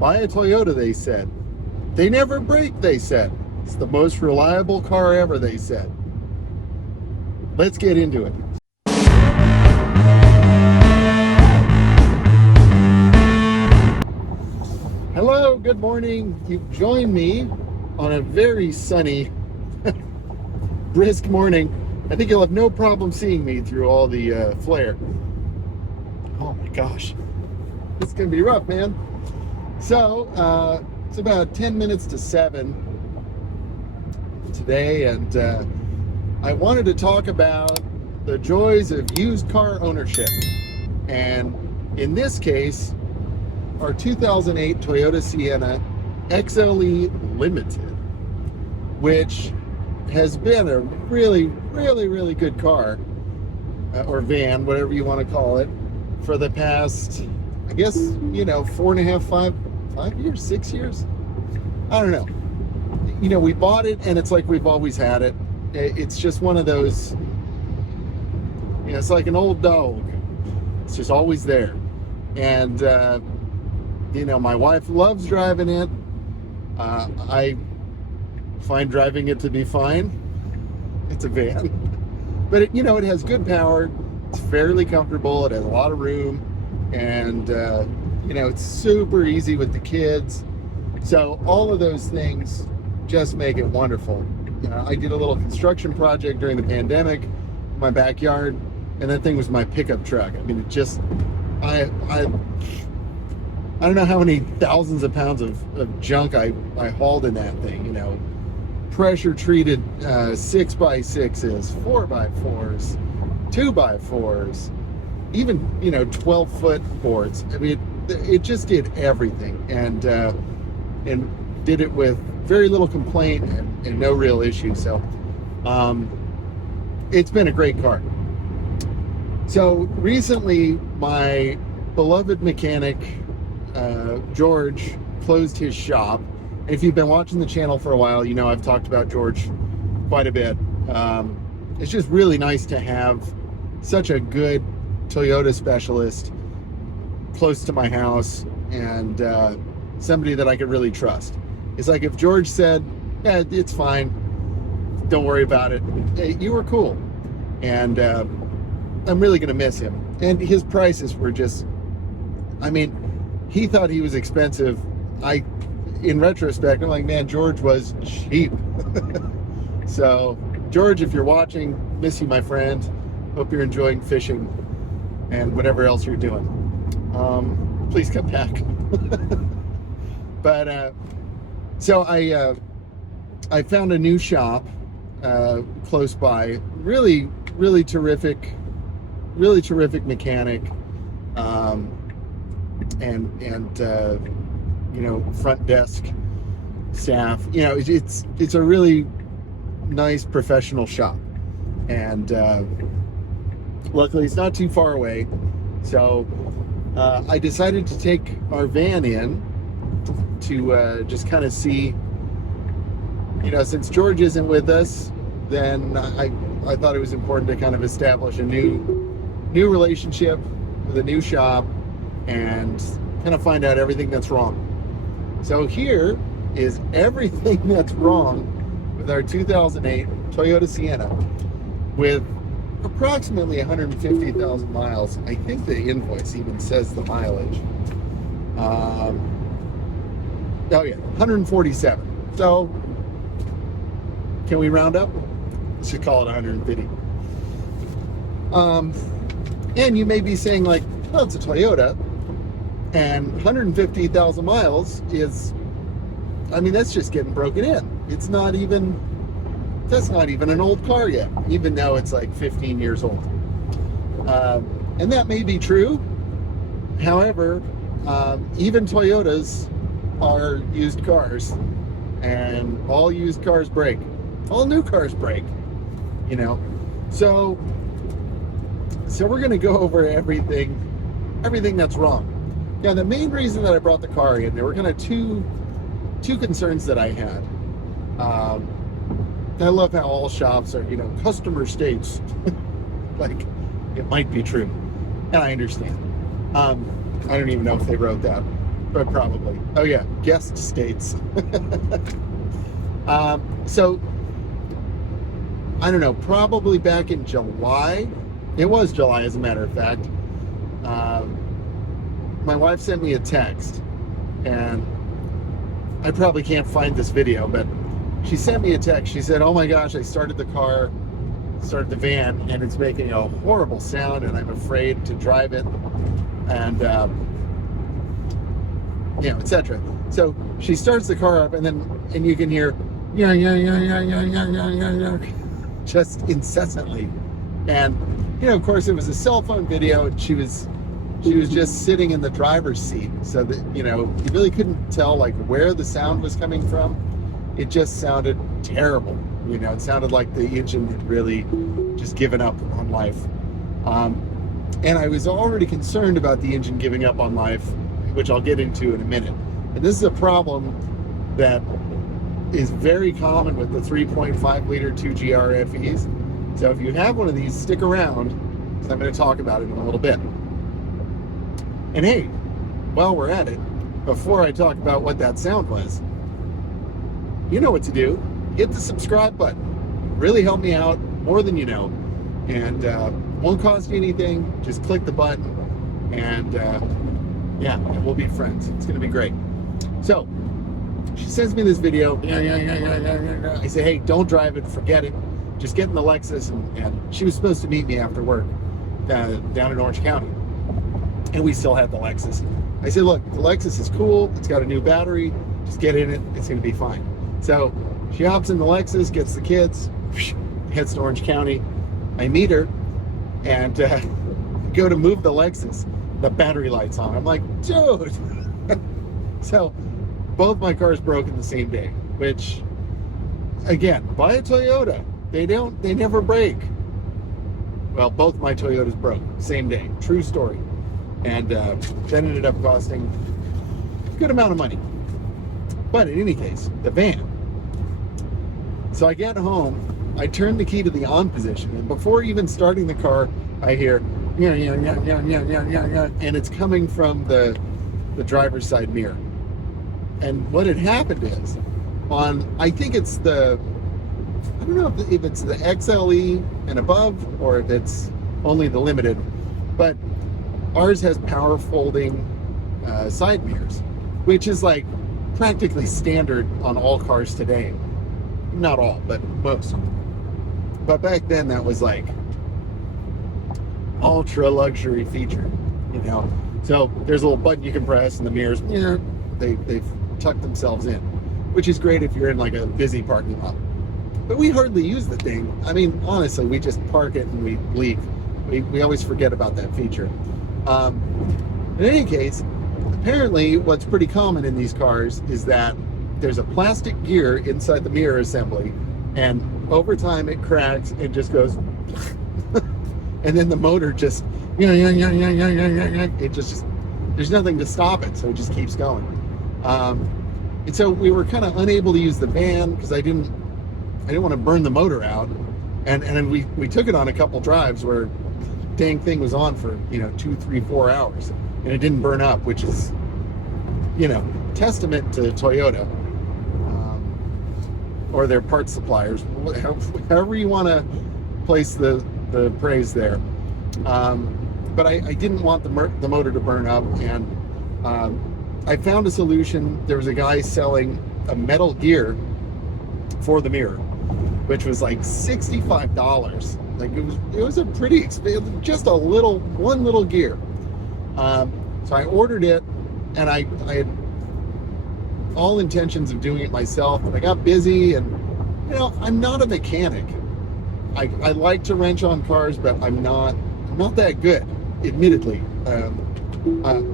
Buy a Toyota, they said. They never break, they said. It's the most reliable car ever, they said. Let's get into it. Hello, good morning. You've joined me on a very sunny, brisk morning. I think you'll have no problem seeing me through all the flare. Oh my gosh. It's going to be rough, man. So, it's about 10 minutes to 7 today, and I wanted to talk about the joys of used car ownership. And in this case, our 2008 Toyota Sienna XLE Limited, which has been a really, really, really good car, or van, whatever you want to call it, for the past, I guess, 4.5, 5 years, 6 years? I don't know. We bought it and it's like we've always had it. It's just one of those, it's like an old dog. It's just always there. And, my wife loves driving it. I find driving it to be fine. It's a van. But, it has good power. It's fairly comfortable. It has a lot of room. And, it's super easy with the kids. So all of those things just make it wonderful. I did a little construction project during the pandemic in my backyard, and that thing was my pickup truck. I mean, it just, I don't know how many thousands of pounds of junk I hauled in that thing, pressure treated 6x6s, 4x4s, 2x4s, even 12-foot boards. I mean, it just did everything, and did it with very little complaint and no real issue. So it's been a great car. So recently, my beloved mechanic George closed his shop. If you've been watching the channel for a while, I've talked about George quite a bit. It's just really nice to have such a good Toyota specialist close to my house, and somebody that I could really trust. It's like if George said, yeah, it's fine, don't worry about it, hey, you were cool. And I'm really gonna miss him. And his prices were just, he thought he was expensive. In retrospect, I'm like, man, George was cheap. So George, if you're watching, miss you, my friend. Hope you're enjoying fishing and whatever else you're doing. Please come back. But so I found a new shop close by. Really, really terrific mechanic, and front desk staff. It's a really nice professional shop, and luckily it's not too far away. So I decided to take our van in to just kind of see, since George isn't with us, then I thought it was important to kind of establish a new relationship with a new shop and kind of find out everything that's wrong. So here is everything that's wrong with our 2008 Toyota Sienna with approximately 150,000 miles. I think the invoice even says the mileage. Oh yeah, 147. So can we round up? Let's just call it 150. And you may be saying, like, well, it's a Toyota, and 150,000 miles is, that's just getting broken in. That's not even an old car yet, even though it's like 15 years old. And that may be true. However, even Toyotas are used cars, and all used cars break. All new cars break, So we're going to go over everything that's wrong. Now, the main reason that I brought the car in, there were kind of two concerns that I had. I love how all shops are, customer states. Like, it might be true. And I understand. I don't even know if they wrote that. but probably. Oh yeah, guest states. So I don't know, probably back in July. It was July, as a matter of fact. My wife sent me a text, and I probably can't find this video, but she sent me a text. She said, "Oh my gosh, I started the van, and it's making a horrible sound, and I'm afraid to drive it," and etc. So she starts the car up, and you can hear just incessantly. And of course, it was a cell phone video, and she was just sitting in the driver's seat, so that you really couldn't tell like where the sound was coming from. It just sounded terrible. It sounded like the engine had really just given up on life. And I was already concerned about the engine giving up on life, which I'll get into in a minute. And this is a problem that is very common with the 3.5 liter 2GR FEs. So if you have one of these, stick around, because I'm going to talk about it in a little bit. And hey, while we're at it, before I talk about what that sound was, you know what to do. Hit the subscribe button. Really help me out, more than you know. And won't cost you anything. Just click the button, and we'll be friends. It's going to be great. So she sends me this video. I say, hey, don't drive it. Forget it. Just get in the Lexus. And she was supposed to meet me after work down in Orange County. And we still had the Lexus. I said, look, the Lexus is cool. It's got a new battery. Just get in it. It's going to be fine. So she hops in the Lexus, gets the kids, heads to Orange County. I meet her, and go to move the Lexus. The battery light's on. I'm like, dude. So both my cars broke in the same day, which, again, buy a Toyota. They never break. Well, both my Toyotas broke same day. True story. And that ended up costing a good amount of money. But in any case, the van. So I get home, I turn the key to the on position, and before even starting the car, I hear, and it's coming from the driver's side mirror. And what had happened is, I think it's I don't know if it's the XLE and above, or if it's only the Limited, but ours has power folding side mirrors, which is like practically standard on all cars today. Not all, but most. But back then, that was like ultra luxury feature, So there's a little button you can press, and the mirrors, they've tucked themselves in, which is great if you're in like a busy parking lot. But we hardly use the thing. I mean, honestly, we just park it and we leave. We always forget about that feature. In any case, apparently what's pretty common in these cars is that there's a plastic gear inside the mirror assembly, and over time it cracks and just goes and then the motor just it just there's nothing to stop it, so it just keeps going. And so we were kind of unable to use the van because I didn't want to burn the motor out, and then we took it on a couple drives where dang thing was on for 2, 3, 4 hours, and it didn't burn up, which is testament to Toyota, or their parts suppliers, however you want to place the praise there. But I didn't want the motor to burn up, and I found a solution. There was a guy selling a metal gear for the mirror, which was like $65. Like it was a pretty expensive, just one little gear. So I ordered it, and I had all intentions of doing it myself, but I got busy, and I'm not a mechanic. I like to wrench on cars, but I'm not that good, admittedly.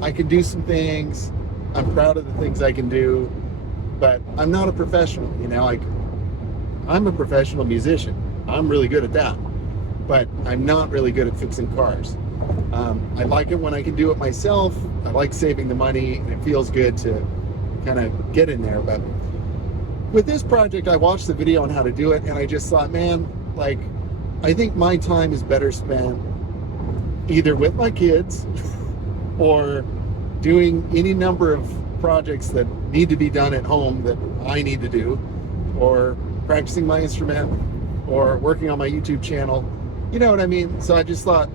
I can do some things. I'm proud of the things I can do, but I'm not a professional. I'm a professional musician. I'm really good at that, but I'm not really good at fixing cars. I like it when I can do it myself. I like saving the money, and it feels good to kind of get in there. But with this project, I watched the video on how to do it, and I just thought, man, like, I think my time is better spent either with my kids or doing any number of projects that need to be done at home that I need to do, or practicing my instrument, or working on my YouTube channel. You know what I mean? So I just thought,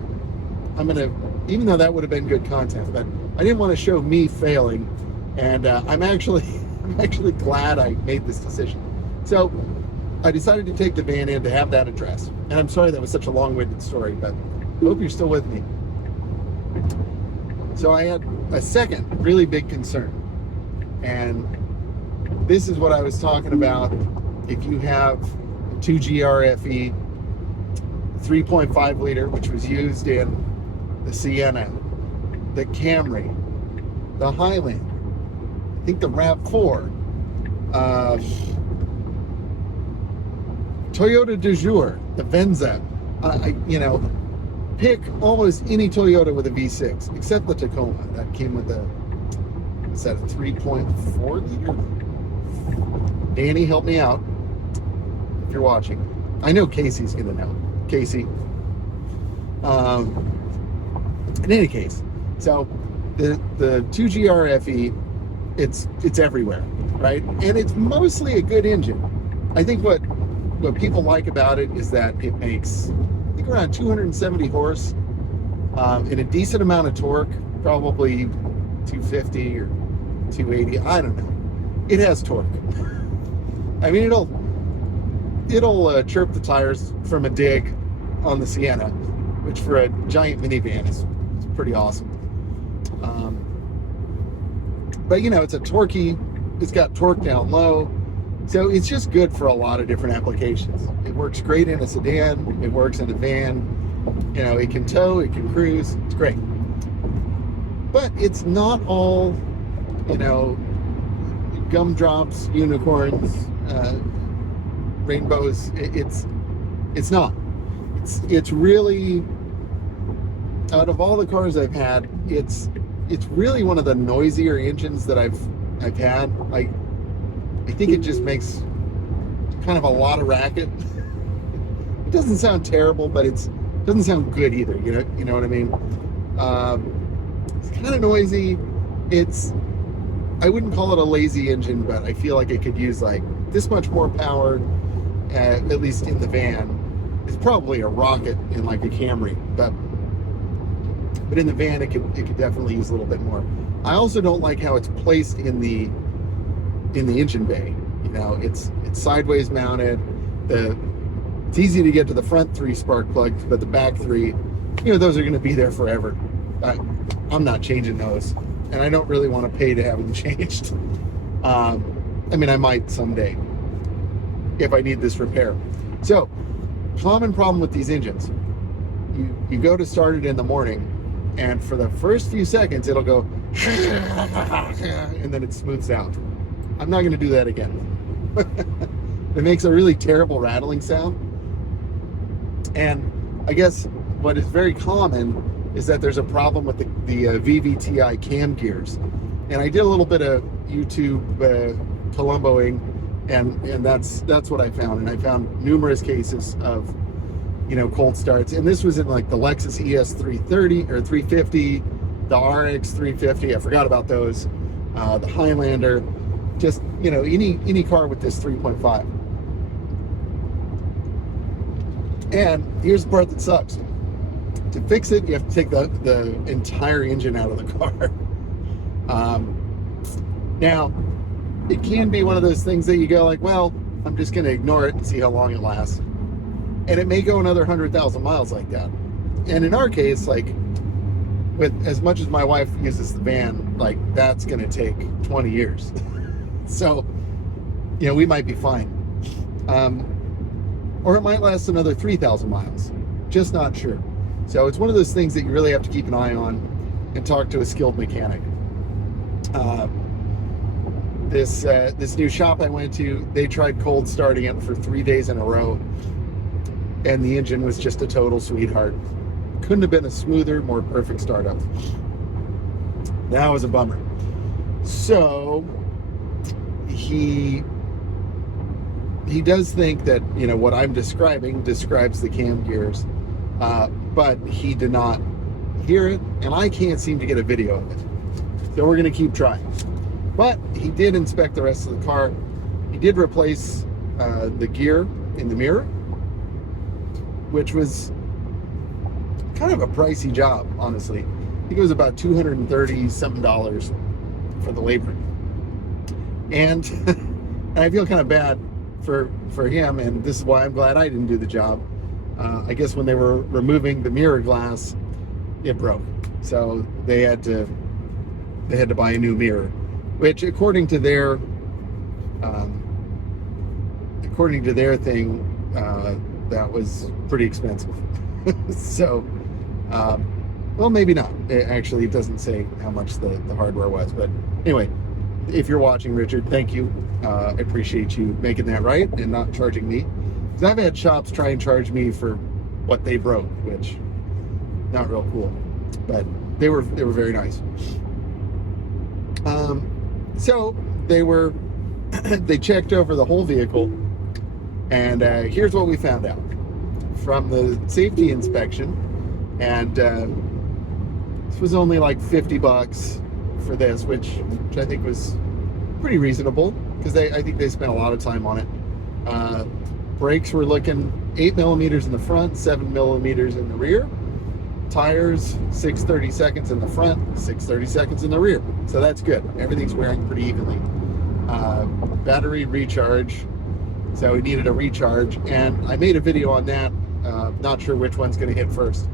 even though that would have been good content, but I didn't want to show me failing. And I'm actually glad I made this decision. So I decided to take the van in to have that addressed. And I'm sorry that was such a long-winded story, but I hope you're still with me. So I had a second really big concern. And this is what I was talking about. If you have a 2GRFE 3.5 liter, which was used in the Sienna, the Camry, the Highlander, I think the RAV4, Toyota du jour, the Venza, pick almost any Toyota with a V6, except the Tacoma. That came with is that a 3.4 liter? Danny, help me out if you're watching. I know Casey's gonna know. Casey. In any case, so the 2GRFE, it's everywhere, right? And it's mostly a good engine. I think what people like about it is that it makes, I think, around 270 horse and a decent amount of torque, probably 250 or 280. I don't know. It has torque. I mean, it'll chirp the tires from a dig on the Sienna, which for a giant minivan is pretty awesome. But it's it's got torque down low, so it's just good for a lot of different applications. It works great in a sedan, it works in a van, it can tow, it can cruise, it's great. But it's not all, gumdrops, unicorns, rainbows. It's not. It's really, out of all the cars I've had, it's really one of the noisier engines that I've had. I think it just makes kind of a lot of racket. It doesn't sound terrible, but it doesn't sound good either. You know what I mean? It's kind of noisy. I wouldn't call it a lazy engine, but I feel like it could use like this much more power, at least in the van. It's probably a rocket in like a Camry, but in the van it could definitely use a little bit more. I also don't like how it's placed in the engine bay. It's sideways mounted. It's easy to get to the front 3 spark plugs, but the back 3, those are going to be there forever. I'm not changing those, and I don't really want to pay to have them changed. I might someday if I need this repair. So, common problem with these engines. You go to start it in the morning, and for the first few seconds it'll go and then it smooths out. I'm not going to do that again. It makes a really terrible rattling sound. And I guess what is very common is that there's a problem with the VVT-i cam gears. And I did a little bit of YouTube Columboing, and that's what I found. And I found numerous cases of cold starts, and this was in like the Lexus ES 330 or 350, the RX 350. I forgot about those. The Highlander, just any car with this 3.5. And here's the part that sucks. To fix it, you have to take the entire engine out of the car. Now, it can be one of those things that you go like, well, I'm just going to ignore it and see how long it lasts. And it may go another 100,000 miles like that. And in our case, like, with as much as my wife uses the van, like, that's going to take 20 years. So, we might be fine. Or it might last another 3,000 miles. Just not sure. So it's one of those things that you really have to keep an eye on and talk to a skilled mechanic. This new shop I went to, they tried cold starting it for 3 days in a row, and the engine was just a total sweetheart. Couldn't have been a smoother, more perfect startup. That was a bummer. So he does think that what I'm describing describes the cam gears, but he did not hear it, and I can't seem to get a video of it. So we're going to keep trying. But he did inspect the rest of the car. He did replace the gear in the mirror, which was kind of a pricey job, honestly. I think it was about $230 something for the labor. And I feel kind of bad for him, and this is why I'm glad I didn't do the job. I guess when they were removing the mirror glass, it broke, so they had to buy a new mirror, which according to their thing, that was pretty expensive. So, well, maybe not. Actually, it doesn't say how much the hardware was, but anyway, if you're watching, Richard, thank you. I appreciate you making that right and not charging me. Because I've had shops try and charge me for what they broke, which not real cool. But they were very nice. So they checked over the whole vehicle, and here's what we found out from the safety inspection. And this was only like $50 for this, which I think was pretty reasonable, because I think they spent a lot of time on it. Brakes were looking 8 millimeters in the front, 7 millimeters in the rear. Tires, 6/32 in the front, 6/32 in the rear. So that's good. Everything's wearing pretty evenly. Battery recharge. So we needed a recharge, and I made a video on that. Not sure which one's going to hit first.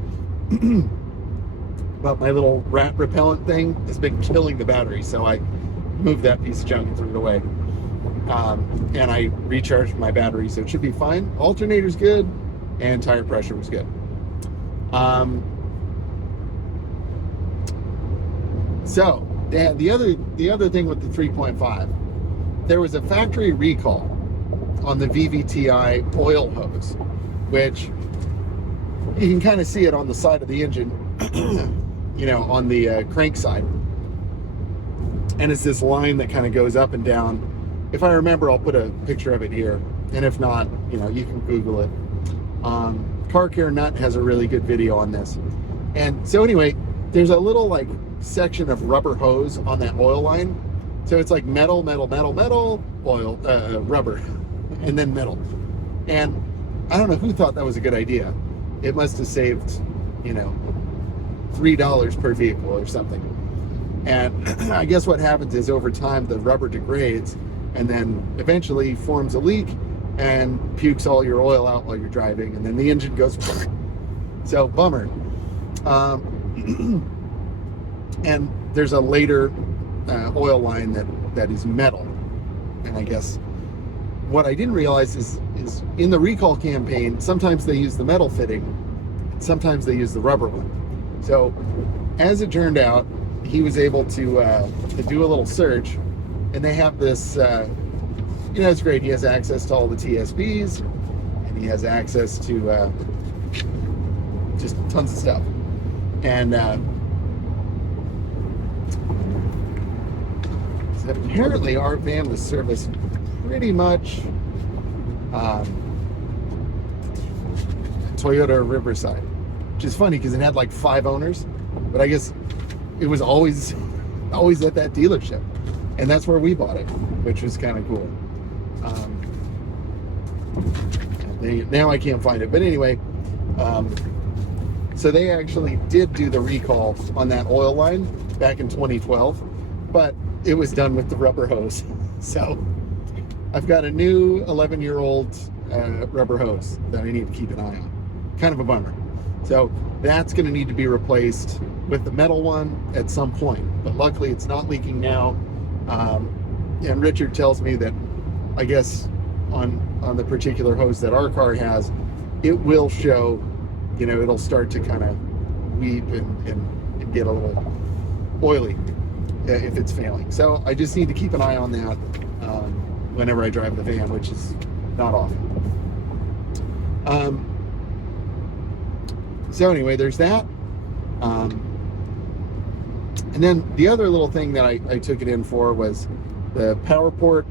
But my little rat repellent thing has been killing the battery, so I moved that piece of junk and threw it away. And I recharged my battery, so it should be fine. Alternator's good, and tire pressure was good. So the other thing with the 3.5, there was a factory recall on the VVT-i oil hose, which you can kind of see it on the side of the engine, on the crank side. And it's this line that kind of goes up and down. If I remember, I'll put a picture of it here. And if not, you can Google it. Car Care Nut has a really good video on this. And so anyway, there's a little like section of rubber hose on that oil line. So it's like metal, oil, rubber, and then metal. And I don't know who thought that was a good idea. It must have saved, $3 per vehicle or something. And I guess what happens is over time the rubber degrades and then eventually forms a leak and pukes all your oil out while you're driving, and then the engine goes so bummer. And there's a later oil line that is metal. And I guess what I didn't realize is in the recall campaign, sometimes they use the metal fitting, sometimes they use the rubber one. So as it turned out, he was able to do a little search, and they have this, it's great. He has access to all the TSBs, and he has access to just tons of stuff. And so apparently our van was serviced pretty much Toyota Riverside, which is funny because it had like 5 owners, but I guess it was always at that dealership, and that's where we bought it, which was kind of cool. Now I can't find it, but anyway, so they actually did do the recall on that oil line back in 2012, but it was done with the rubber hose. So I've got a new 11-year-old rubber hose that I need to keep an eye on. Kind of a bummer. So that's going to need to be replaced with the metal one at some point, but luckily it's not leaking now. And Richard tells me that I guess on the particular hose that our car has, it will show, it'll start to kind of weep and get a little oily if it's failing. So I just need to keep an eye on that whenever I drive the van, which is not often. So anyway, there's that. And then the other little thing that I took it in for was the power port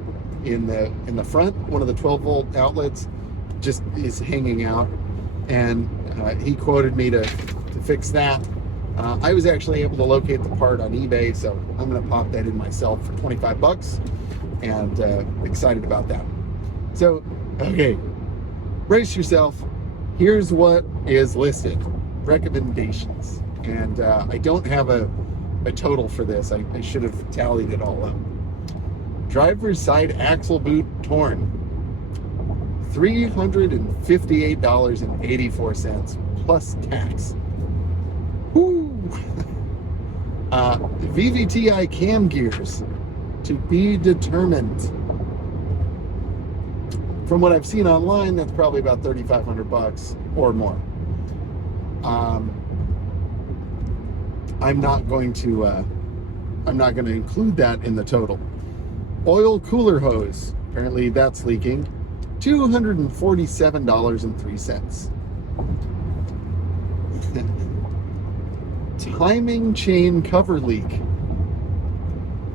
in the front. One of the 12-volt outlets just is hanging out, and he quoted me to fix that. I was actually able to locate the part on eBay, so I'm going to pop that in myself for 25 bucks, and excited about that. So, okay, brace yourself. Here's what is listed. Recommendations. And I don't have a total for this. I should have tallied it all up. Driver's side axle boot torn. $358.84 plus tax. Woo! VVT-i cam gears to be determined. From what I've seen online, that's probably about 3,500 bucks or more. I'm not going to include that in the total. Oil cooler hose, apparently that's leaking. $247.03. Timing chain cover leak.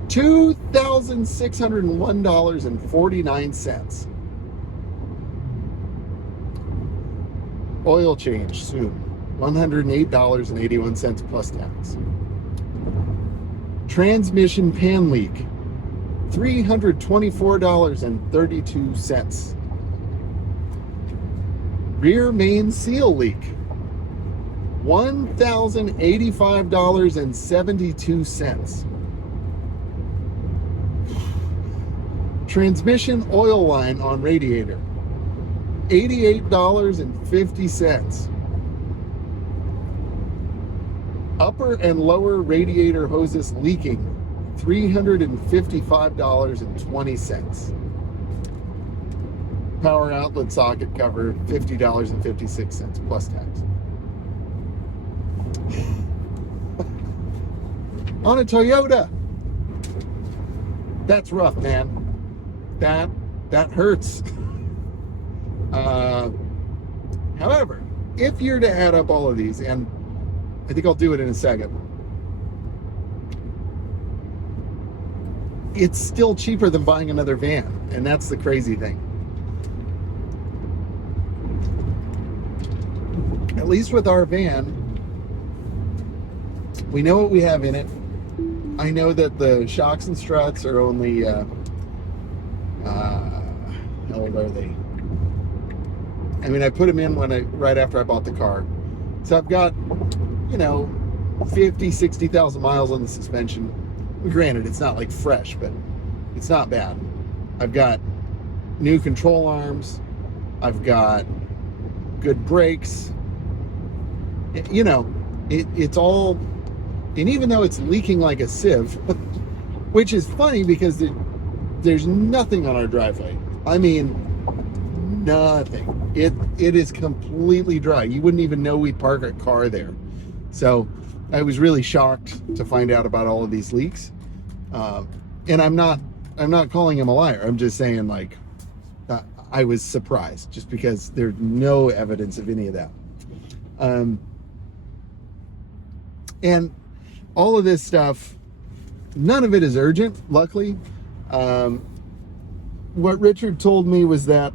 $2,601.49. Oil change soon. $108.81 plus tax. Transmission pan leak. $324.32. Rear main seal leak. $1,085.72. Transmission oil line on radiator. $88.50. Upper and lower radiator hoses leaking. $355.20. Power outlet socket cover, $50.56 plus tax. On a Toyota. That's rough, man. That hurts. However, if you're to add up all of these, and I think I'll do it in a second, it's still cheaper than buying another van, and that's the crazy thing. At least with our van, we know what we have in it. I know that the shocks and struts are only, how old are they? I mean, I put them in right after I bought the car. So I've got, 50, 60,000 miles on the suspension. Granted, it's not like fresh, but it's not bad. I've got new control arms. I've got good brakes. It's all, and even though it's leaking like a sieve, which is funny because there's nothing on our driveway. I mean, nothing. It is completely dry. You wouldn't even know we park a car there. So I was really shocked to find out about all of these leaks. And I'm not calling him a liar. I'm just saying, I was surprised just because there's no evidence of any of that. And all of this stuff, none of it is urgent, luckily. What Richard told me was that,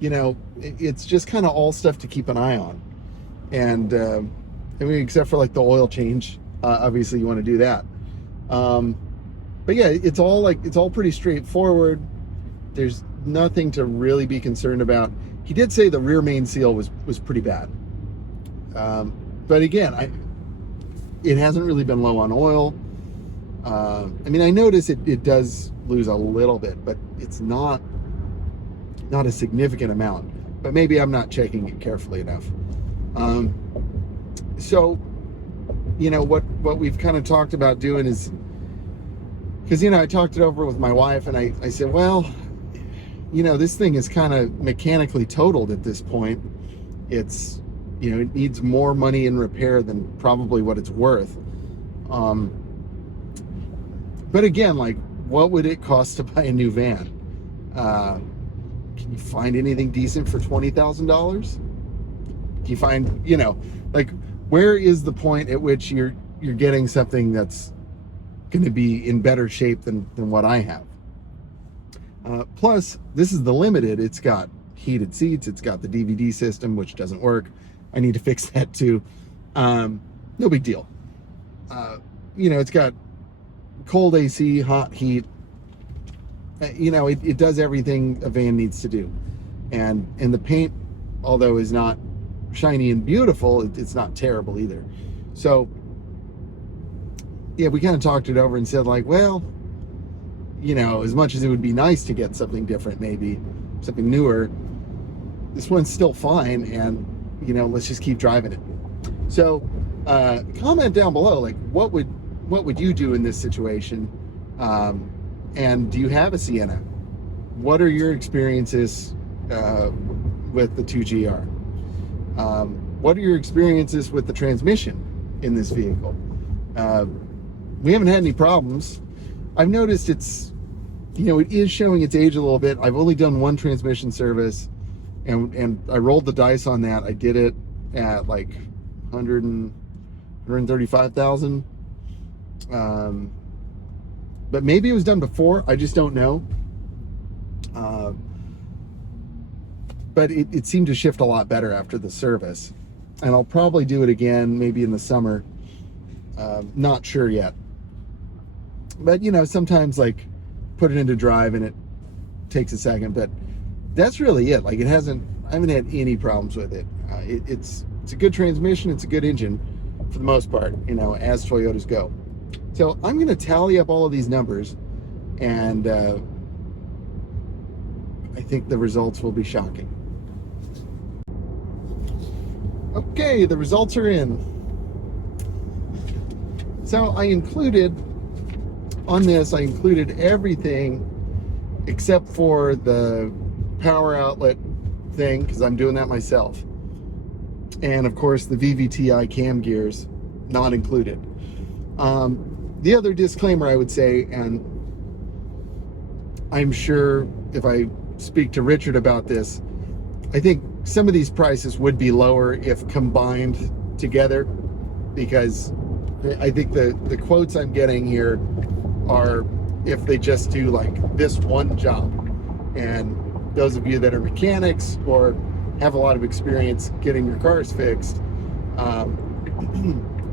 it's just kind of all stuff to keep an eye on. And, except for the oil change, obviously you want to do that. But yeah, it's all pretty straightforward. There's nothing to really be concerned about. He did say the rear main seal was pretty bad. But again, it hasn't really been low on oil. I notice it does lose a little bit, but it's not a significant amount. But maybe I'm not checking it carefully enough. So, what we've kind of talked about doing is, because, I talked it over with my wife, and I said, well, this thing is kind of mechanically totaled at this point. It's, it needs more money in repair than probably what it's worth. But again, what would it cost to buy a new van? Can you find anything decent for $20,000? Can you find, where is the point at which you're getting something that's going to be in better shape than what I have? Plus, this is the Limited. It's got heated seats. It's got the DVD system, which doesn't work. I need to fix that too. No big deal. It's got cold AC, hot heat. It does everything a van needs to do. And the paint, although is not shiny and beautiful, it's not terrible either. So yeah, we kind of talked it over and said, like, well, as much as it would be nice to get something different, maybe something newer, this one's still fine, and let's just keep driving it. So comment down below, like, what would you do in this situation? And do you have a Sienna? What are your experiences with the 2GR? What are your experiences with the transmission in this vehicle? We haven't had any problems. I've noticed it is showing its age a little bit. I've only done one transmission service, and I rolled the dice on that. I did it at like 135,000. But maybe it was done before. I just don't know. But it seemed to shift a lot better after the service. And I'll probably do it again, maybe in the summer. Not sure yet. But, sometimes, like, put it into drive and it takes a second. But that's really it. Like, I haven't had any problems with it. It's a good transmission. It's a good engine for the most part, as Toyotas go. So I'm going to tally up all of these numbers, and I think the results will be shocking. Okay, the results are in. So I included everything except for the power outlet thing, because I'm doing that myself. And of course the VVT-i cam gears, not included. The other disclaimer I would say, and I'm sure if I speak to Richard about this, I think some of these prices would be lower if combined together, because I think the quotes I'm getting here are if they just do like this one job. And those of you that are mechanics or have a lot of experience getting your cars fixed,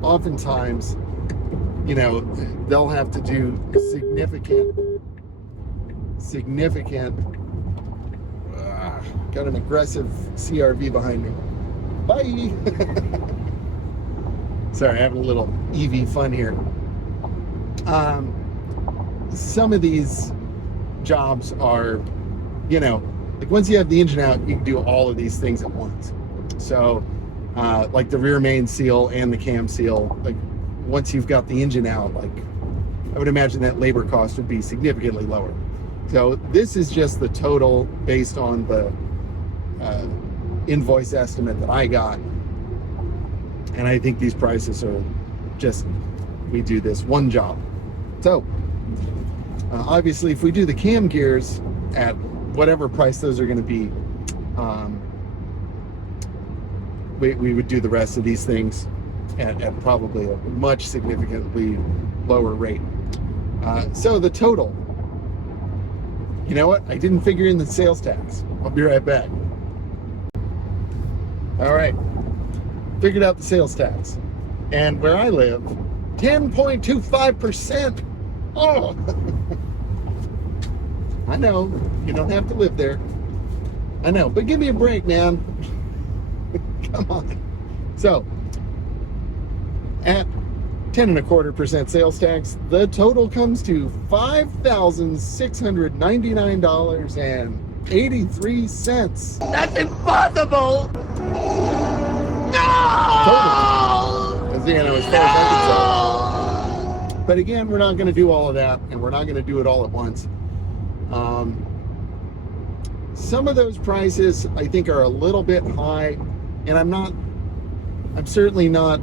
oftentimes, they'll have to do significant, got an aggressive CRV behind me. Bye. Sorry, having a little EV fun here. Some of these jobs are, like once you have the engine out, you can do all of these things at once. So, like the rear main seal and the cam seal, like once you've got the engine out, like I would imagine that labor cost would be significantly lower. So this is just the total based on the invoice estimate that I got. And I think these prices are just, we do this one job. So obviously if we do the cam gears at whatever price those are going to be, we would do the rest of these things at probably a much significantly lower rate. So the total, you know what? I didn't figure in the sales tax. I'll be right back. All right. Figured out the sales tax. And where I live, 10.25%. Oh, I know you don't have to live there. I know, but give me a break, man. Come on. So, at 10.25% sales tax, the total comes to $5,699.83. That's impossible! No! Total. As far as I'm concerned. But again, we're not going to do all of that, and we're not going to do it all at once. Some of those prices I think are a little bit high, and I'm certainly not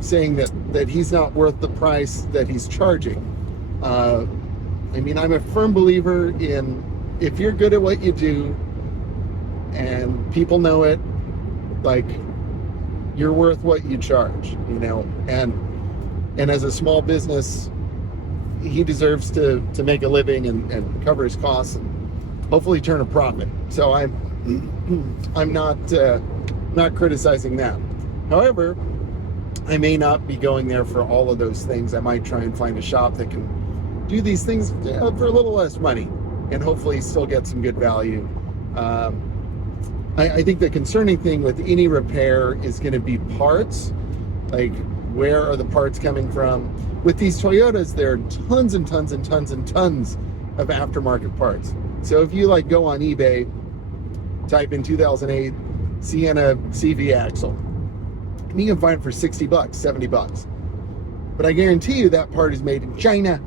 saying that he's not worth the price that he's charging. I mean, I'm a firm believer in, if you're good at what you do and people know it, like, you're worth what you charge, and as a small business, he deserves to make a living and cover his costs and hopefully turn a profit. So I'm not criticizing that. However, I may not be going there for all of those things. I might try and find a shop that can do these things for a little less money and hopefully still get some good value. I think the concerning thing with any repair is going to be parts. Like, where are the parts coming from? With these Toyotas, there are tons and tons and tons and tons of aftermarket parts. So if you like go on eBay, type in 2008 Sienna CV axle, and you can find it for 60 bucks, 70 bucks. But I guarantee you that part is made in China,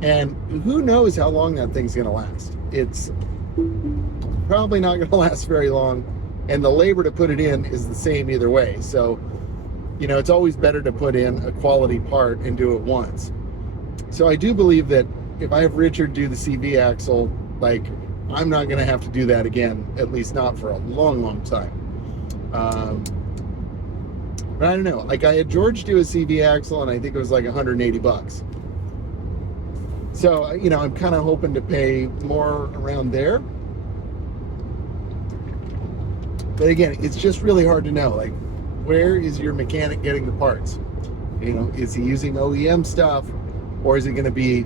and who knows how long that thing's going to last. It's probably not going to last very long, and the labor to put it in is the same either way. So, you know, it's always better to put in a quality part and do it once. So I do believe that if I have Richard do the CV axle, like, I'm not going to have to do that again, at least not for a long, long time. But I don't know. Like, I had George do a CV axle, and I think it was like 180 bucks. So, you know, I'm kind of hoping to pay more around there. But again, it's just really hard to know. Like, where is your mechanic getting the parts? You know, is he using OEM stuff, or is it going to be,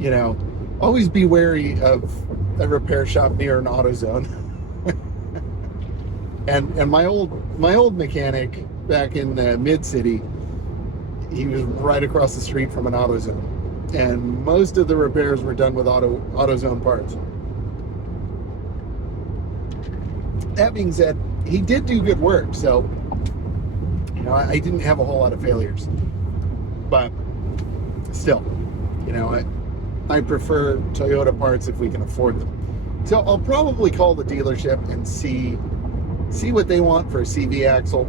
you know, always be wary of a repair shop near an AutoZone. and my old mechanic back in Mid-City, he was right across the street from an AutoZone, and most of the repairs were done with AutoZone parts. That being said, he did do good work, so, you know, I didn't have a whole lot of failures. But still, you know, I prefer Toyota parts if we can afford them. So I'll probably call the dealership and see what they want for a CV axle.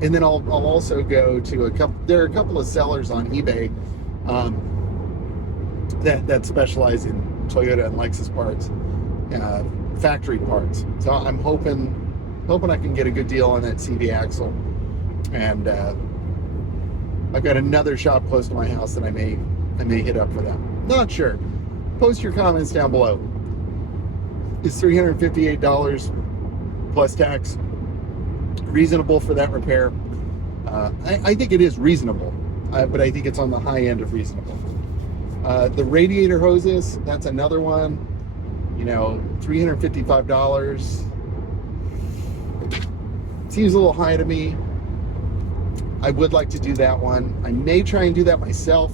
And then I'll also go to there are a couple of sellers on eBay that specialize in Toyota and Lexus parts, factory parts. So I'm hoping I can get a good deal on that CV axle. And I've got another shop close to my house that I may hit up for that. Not sure. Post your comments down below. Is $358 plus tax reasonable for that repair? I think it is reasonable, but I think it's on the high end of reasonable. The radiator hoses, that's another one. You know, $355 seems a little high to me. I would like to do that one. I may try and do that myself.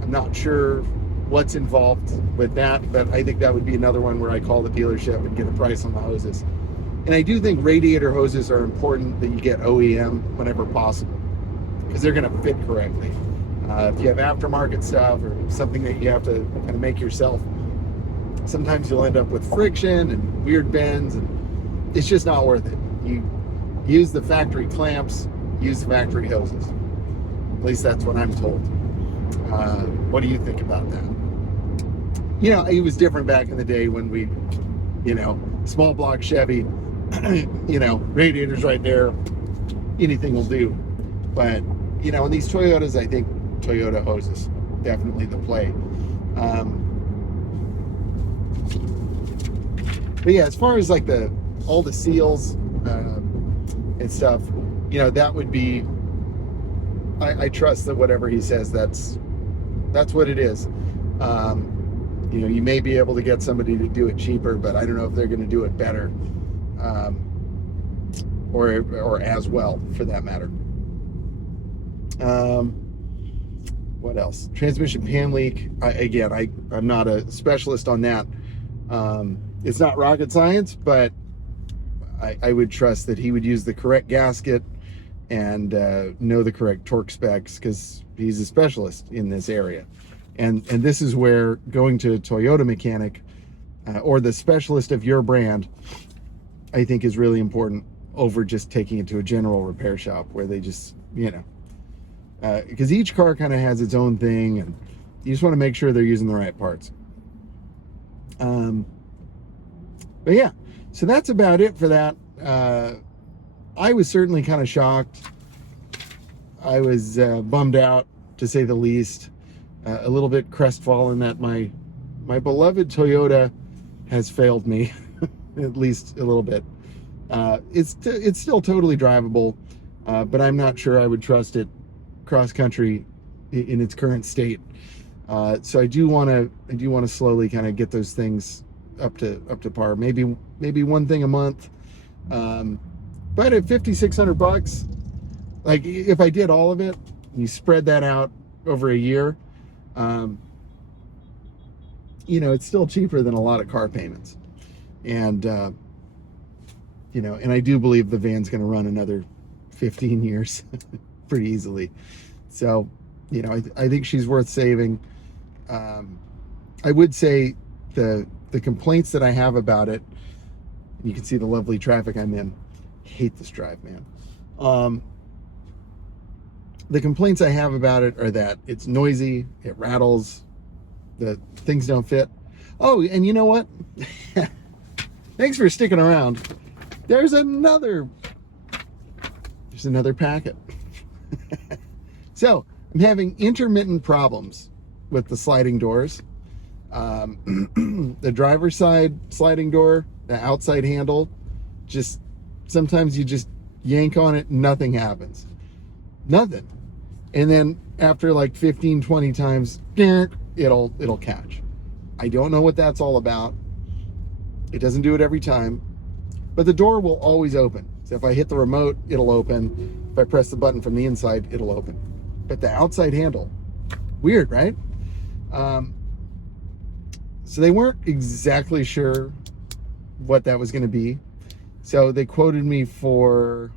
I'm not sure what's involved with that, but I think that would be another one where I call the dealership and get a price on the hoses. And I do think radiator hoses are important that you get OEM whenever possible, because they're going to fit correctly. If you have aftermarket stuff or something that you have to kind of make yourself, sometimes you'll end up with friction and weird bends, and it's just not worth it. You use the factory clamps, use the factory hoses. At least that's what I'm told. What do you think about that? You know, it was different back in the day when we, you know, small block Chevy, you know, radiators right there, anything will do. But, you know, in these Toyotas, I think Toyota hoses, definitely the play. But yeah, as far as like all the seals and stuff, you know, that would be, I trust that whatever he says, that's what it is. You know, you may be able to get somebody to do it cheaper, but I don't know if they're going to do it better, or as well, for that matter. What else? Transmission pan leak. I'm not a specialist on that. It's not rocket science, but I would trust that he would use the correct gasket and know the correct torque specs, because he's a specialist in this area. And this is where going to a Toyota mechanic or the specialist of your brand, I think, is really important over just taking it to a general repair shop where they just, you know, because each car kind of has its own thing, and you just want to make sure they're using the right parts. But yeah, so that's about it for that. I was certainly kind of shocked. I was bummed out, to say the least. A little bit crestfallen that my beloved Toyota has failed me, at least a little bit. It's still totally drivable. but I'm not sure I would trust it cross country in its current state. So I do want to slowly kind of get those things up to par. Maybe one thing a month. But at $5,600, like if I did all of it, and you spread that out over a year, you know, it's still cheaper than a lot of car payments. And you know, and I do believe the van's going to run another 15 years pretty easily. So, you know, I think she's worth saving. I would say the complaints that I have about it, you can see the lovely traffic I'm in. I hate this drive, man. The complaints I have about it are that it's noisy, it rattles, the things don't fit. Oh, and you know what? Thanks for sticking around. There's another packet. So I'm having intermittent problems with the sliding doors. The driver's side sliding door, the outside handle, just sometimes you just yank on it, nothing happens. Nothing. And then after like 15, 20 times, it'll catch. I don't know what that's all about. It doesn't do it every time, but the door will always open. So if I hit the remote, it'll open. If I press the button from the inside, it'll open. But the outside handle, weird, right? So they weren't exactly sure what that was going to be. So they quoted me for,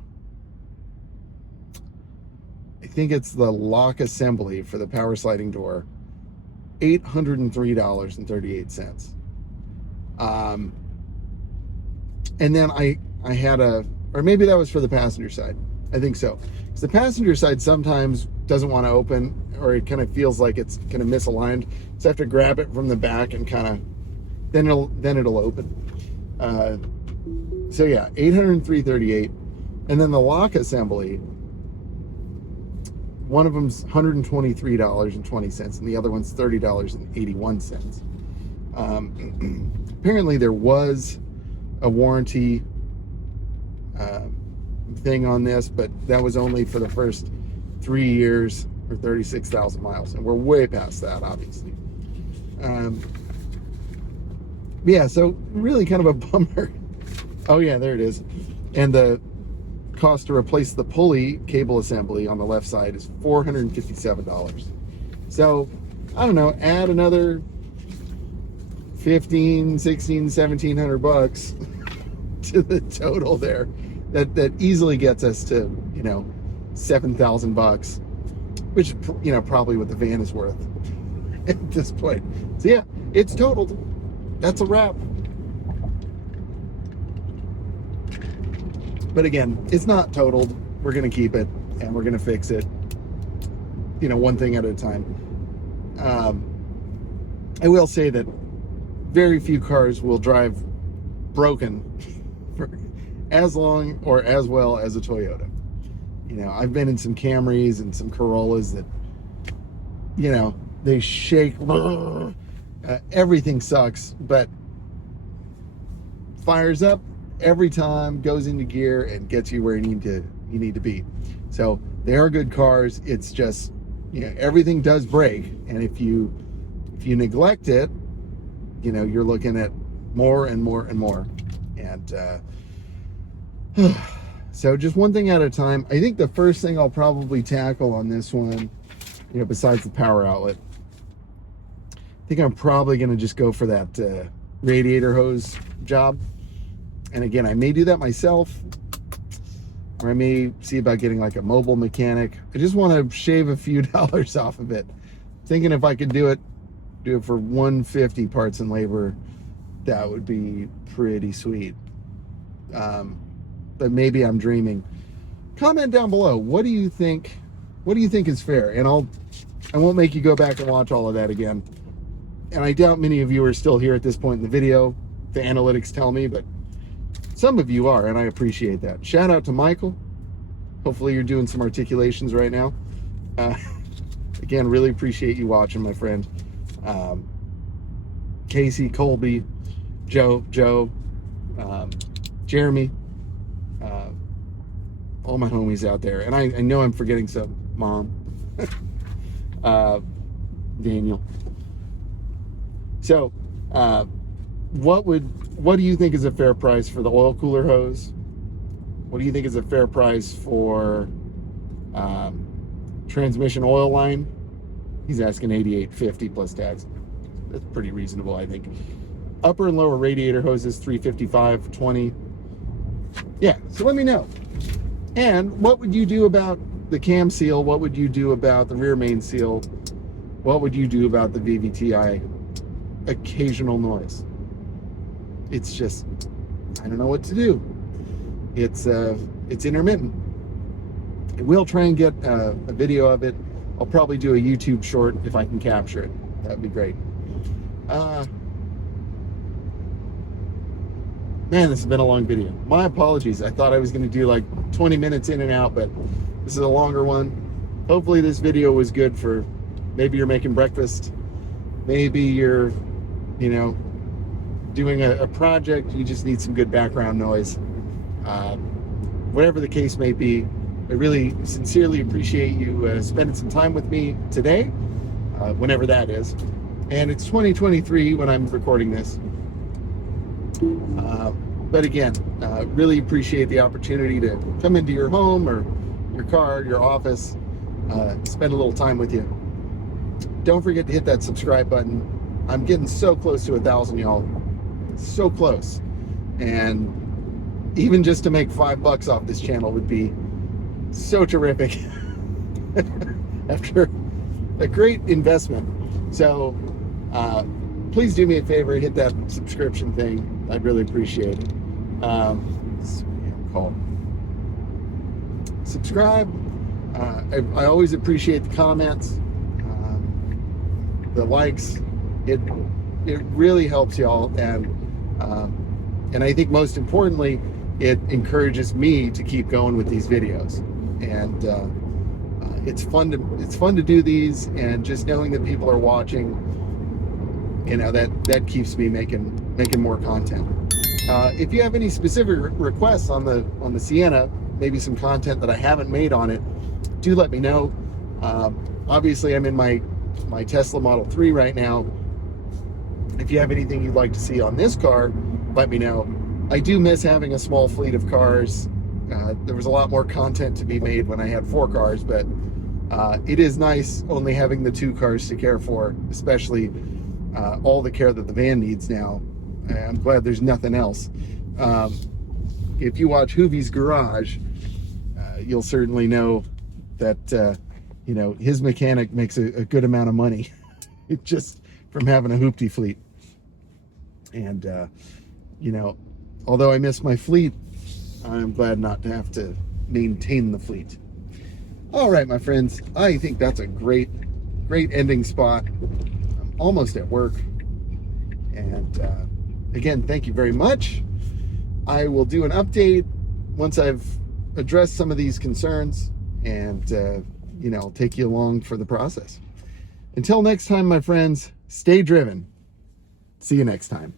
I think it's the lock assembly for the power sliding door, $803.38. And then I had or maybe that was for the passenger side. I think so. Because the passenger side sometimes doesn't want to open, or it kind of feels like it's kind of misaligned. So I have to grab it from the back and kind of, then it'll open. So yeah, $803.38. And then the lock assembly, one of them's $123.20, and the other one's $30.81. Apparently there was a warranty thing on this, but that was only for the first 3 years or 36,000 miles, and we're way past that, obviously. Yeah, so really kind of a bummer. Oh yeah, there it is. And the cost to replace the pulley cable assembly on the left side is $457. So I don't know, add another 15, 16, 1700 bucks to the total there. That easily gets us to, you know, 7,000 bucks, which, you know, probably what the van is worth at this point. So yeah, it's totaled. That's a wrap. But again, it's not totaled. We're going to keep it and we're going to fix it, you know, one thing at a time. I will say that very few cars will drive broken for as long or as well as a Toyota. You know, I've been in some Camrys and some Corollas that, you know, they shake, everything sucks, but fires up every time, goes into gear, and gets you where you need to be. So they are good cars. It's just, you know, everything does break, and if you neglect it, you know, you're looking at more and more and more. And so just one thing at a time. I think the first thing I'll probably tackle on this one, you know, besides the power outlet, I think I'm probably going to just go for that radiator hose job. And again, I may do that myself, or I may see about getting like a mobile mechanic. I just want to shave a few dollars off of it. Thinking if I could do it for $150 parts and labor, that would be pretty sweet. But maybe I'm dreaming. Comment down below. What do you think? What do you think is fair? And I won't make you go back and watch all of that again. And I doubt many of you are still here at this point in the video. The analytics tell me, but some of you are, and I appreciate that. Shout out to Michael. Hopefully you're doing some articulations right now. Again, really appreciate you watching, my friend. Casey, Colby, Joe, Jeremy, all my homies out there. And I know I'm forgetting some. Mom. Daniel. So, what do you think is a fair price for the oil cooler hose? What do you think is a fair price for transmission oil line? He's asking $88.50 plus tax. That's pretty reasonable, I think. Upper and lower radiator hoses, $355.20. Yeah, so let me know. And what would you do about the cam seal? What would you do about the rear main seal? What would you do about the VVT-i occasional noise? It's just, I don't know what to do. It's intermittent. I will try and get a video of it. I'll probably do a YouTube short if I can capture it. That'd be great. Man, this has been a long video. My apologies. I thought I was going to do like 20 minutes in and out, but this is a longer one. Hopefully this video was good for, maybe you're making breakfast. Maybe you're, doing a project. You just need some good background noise. Whatever the case may be, I really sincerely appreciate you spending some time with me today, whenever that is. And it's 2023 when I'm recording this. But again, really appreciate the opportunity to come into your home or your car, your office, spend a little time with you. Don't forget to hit that subscribe button. I'm getting so close to 1,000, y'all. So close. And even just to make $5 off this channel would be so terrific. After a great investment. So please do me a favor, hit that subscription thing. I'd really appreciate it. Subscribe. I always appreciate the comments, the likes. It really helps y'all, and I think most importantly, it encourages me to keep going with these videos. And it's fun to do these, and just knowing that people are watching, that keeps me making more content. If you have any specific requests on the Sienna, maybe some content that I haven't made on it, do let me know. Obviously, I'm in my Tesla Model 3 right now. If you have anything you'd like to see on this car, let me know. I do miss having a small fleet of cars. There was a lot more content to be made when I had 4 cars, but it is nice only having the 2 cars to care for, especially all the care that the van needs now. I'm glad there's nothing else. If you watch Hoovie's Garage, you'll certainly know that his mechanic makes a good amount of money just from having a hoopty fleet. And although I miss my fleet, I'm glad not to have to maintain the fleet. All right, my friends, I think that's a great ending spot. I'm almost at work. And again, thank you very much. I will do an update once I've addressed some of these concerns, and take you along for the process. Until next time, my friends, stay driven. See you next time.